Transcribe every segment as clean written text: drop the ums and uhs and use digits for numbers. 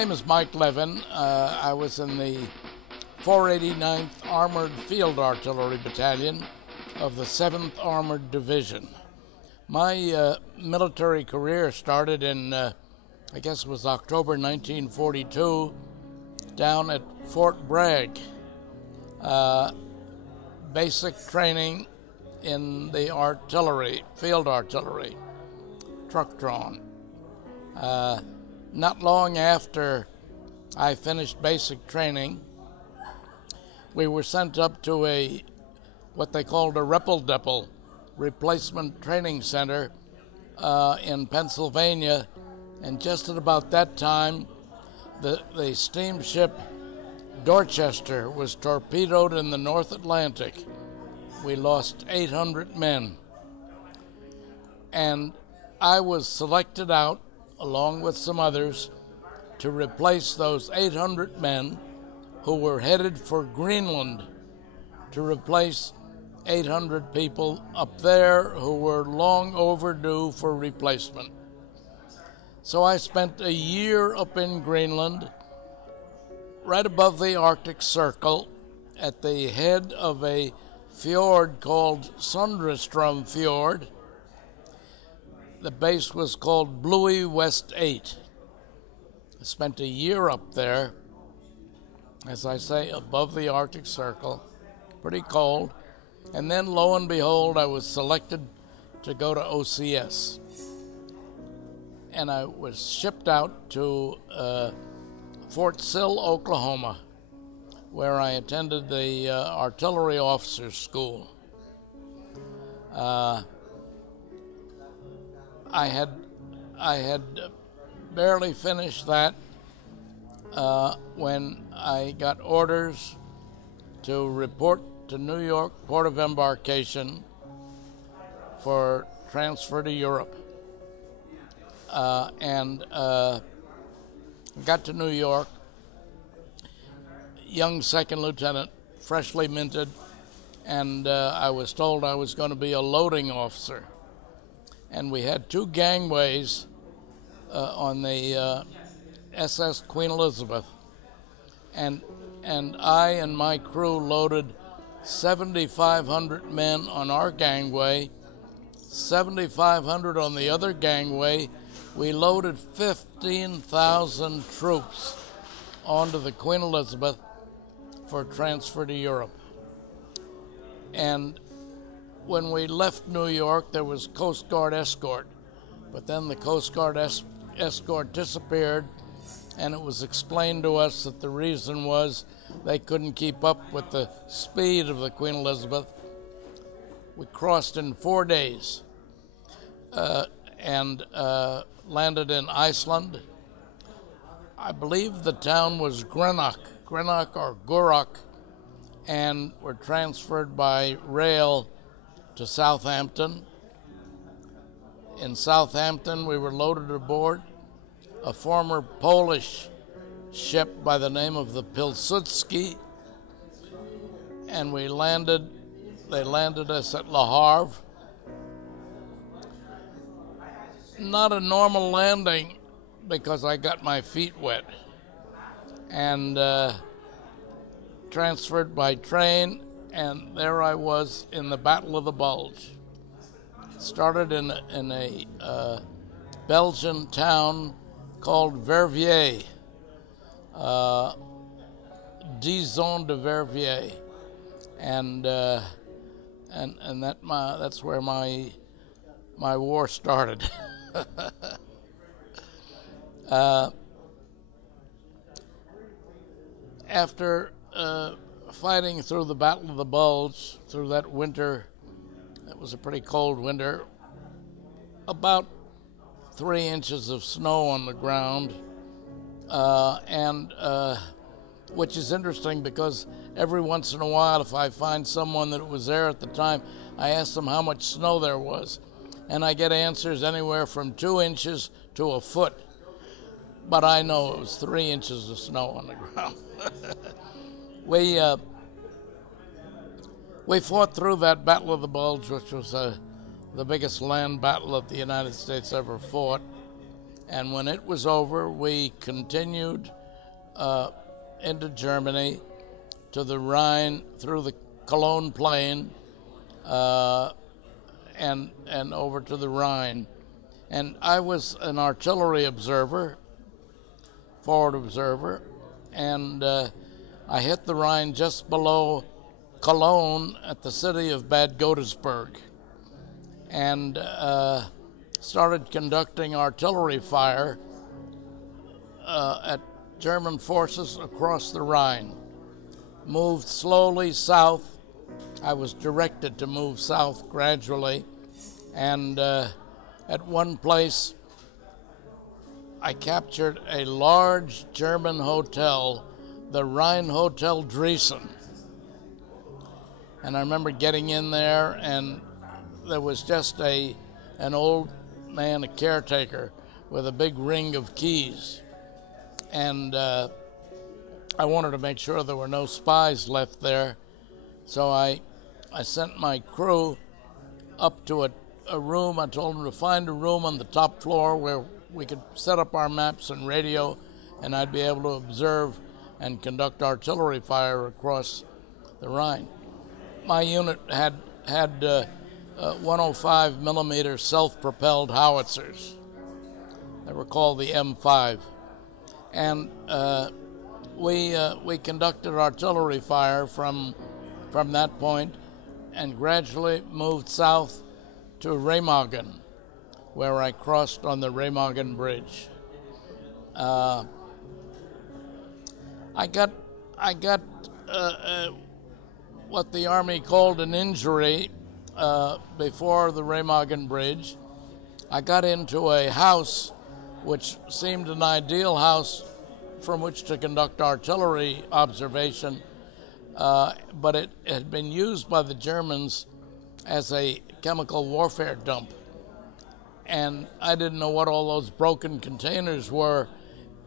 name is Mike Levin. I was in the 489th Armored Field Artillery Battalion of the 7th Armored Division. My military career started in, I guess it was October 1942, down at Fort Bragg. Basic training in the artillery, field artillery, truck drawn. Not long after I finished basic training, we were sent up to what they called a Repple replacement training center in Pennsylvania, and just at about that time, the steamship Dorchester was torpedoed in the North Atlantic. We lost 800 men, and I was selected out along with some others to replace those 800 men who were headed for Greenland, to replace 800 people up there who were long overdue for replacement. So I spent a year up in Greenland, right above the Arctic Circle, at the head of a fjord called Sundreström Fjord. The base was called Bluey West 8. I spent a year up there, as I say, above the Arctic Circle, pretty cold. And then, lo and behold, I was selected to go to OCS. And I was shipped out to Fort Sill, Oklahoma, where I attended the artillery officers school. I had barely finished that when I got orders to report to New York Port of Embarkation for transfer to Europe. And got to New York, young second lieutenant, freshly minted, and I was told I was going to be a loading officer. And we had two gangways on the SS Queen Elizabeth, and I and my crew loaded 7,500 men on our gangway, 7,500 on the other gangway. We loaded 15,000 troops onto the Queen Elizabeth for transfer to Europe. And when we left New York, there was Coast Guard escort, but then the Coast Guard escort disappeared, and it was explained to us that the reason was they couldn't keep up with the speed of the Queen Elizabeth. We crossed in 4 days and landed in Iceland. I believe the town was Greenock or Gurok, and were transferred by rail to Southampton. In Southampton, we were loaded aboard a former Polish ship by the name of the Pilsudski, and they landed us at Le Havre. Not a normal landing because I got my feet wet, and transferred by train, and there I was in the Battle of the Bulge. Started in a Belgian town called Verviers, Dizon de Verviers, and that's where my war started. After fighting through the Battle of the Bulge, through that winter, it was a pretty cold winter, about 3 inches of snow on the ground, which is interesting because every once in a while, if I find someone that was there at the time, I ask them how much snow there was, and I get answers anywhere from 2 inches to a foot, but I know it was 3 inches of snow on the ground. We fought through that Battle of the Bulge, which was the biggest land battle that the United States ever fought, And when it was over, we continued into Germany to the Rhine through the Cologne Plain and over to the Rhine. And I was an artillery observer, forward observer, and I hit the Rhine just below Cologne at the city of Bad Godesberg, and started conducting artillery fire at German forces across the Rhine. Moved slowly south. I was directed to move south gradually, and at one place I captured a large German hotel, the Rhine Hotel Dresden. And I remember getting in there, and there was just an old man, a caretaker, with a big ring of keys. And I wanted to make sure there were no spies left there. So I sent my crew up to a room. I told them to find a room on the top floor where we could set up our maps and radio, and I'd be able to observe and conduct artillery fire across the Rhine. My unit had 105 millimeter self-propelled howitzers. They were called the M5, and we conducted artillery fire from that point, and gradually moved south to Remagen, where I crossed on the Remagen Bridge. I got what the Army called an injury before the Remagen Bridge. I got into a house which seemed an ideal house from which to conduct artillery observation, but it had been used by the Germans as a chemical warfare dump. And I didn't know what all those broken containers were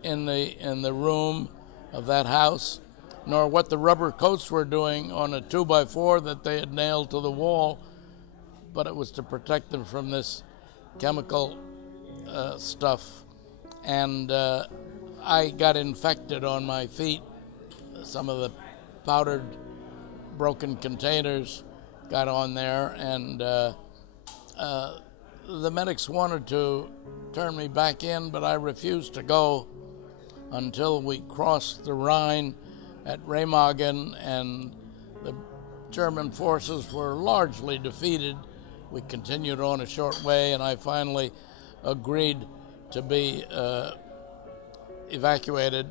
in the room of that house, nor what the rubber coats were doing on a 2x4 that they had nailed to the wall, but it was to protect them from this chemical stuff. And I got infected on my feet. Some of the powdered broken containers got on there, and the medics wanted to turn me back in, but I refused to go until we crossed the Rhine at Remagen, and the German forces were largely defeated. We continued on a short way, and I finally agreed to be evacuated.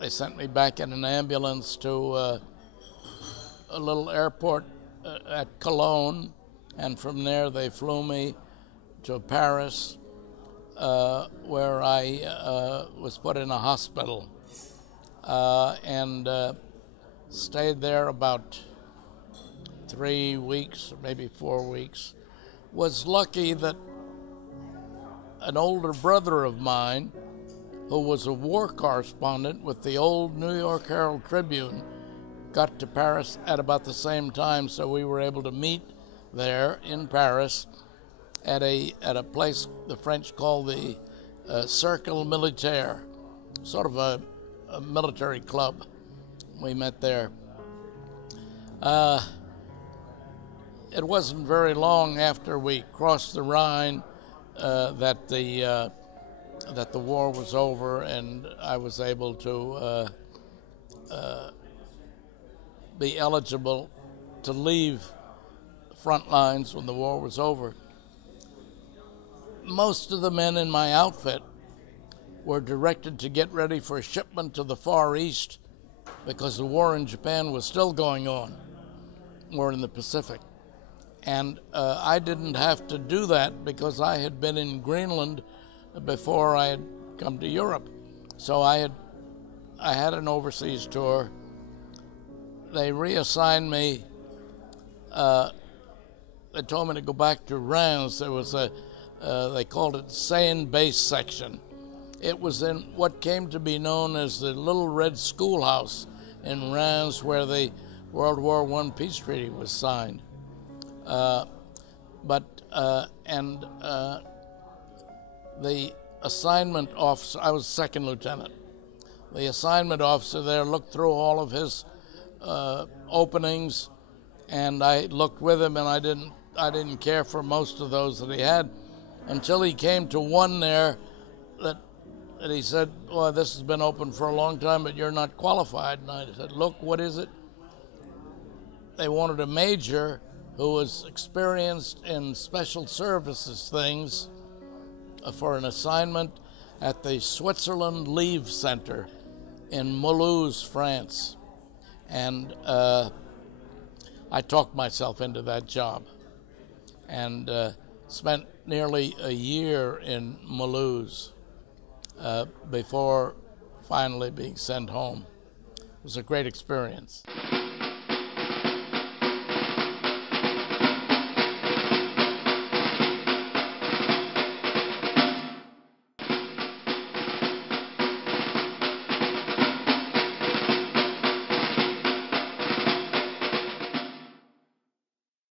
They sent me back in an ambulance to a little airport at Cologne, and from there they flew me to Paris, where I was put in a hospital and stayed there about 3 weeks, maybe 4 weeks. Was lucky that an older brother of mine, who was a war correspondent with the old New York Herald Tribune, got to Paris at about the same time, so we were able to meet there in Paris at a place the French call the Cercle Militaire, sort of a military club. We met there. It wasn't very long after we crossed the Rhine that the war was over, and I was able to be eligible to leave the front lines when the war was over. Most of the men in my outfit were directed to get ready for a shipment to the Far East because the war in Japan was still going on, war in the Pacific. And I didn't have to do that because I had been in Greenland before I had come to Europe. So I had an overseas tour. They reassigned me. They told me to go back to Reims. There was they called it Seine Base Section. It was in what came to be known as the Little Red Schoolhouse in Reims, where the World War I peace treaty was signed. The assignment officer, I was second lieutenant. The assignment officer there looked through all of his openings, and I looked with him, and I didn't care for most of those that he had until he came to one there that he said, "Well, this has been open for a long time, but you're not qualified." And I said, "Look, what is it?" They wanted a major who was experienced in special services things for an assignment at the Switzerland Leave Center in Mulhouse, France. And I talked myself into that job and spent nearly a year in Mulhouse before finally being sent home. It was a great experience.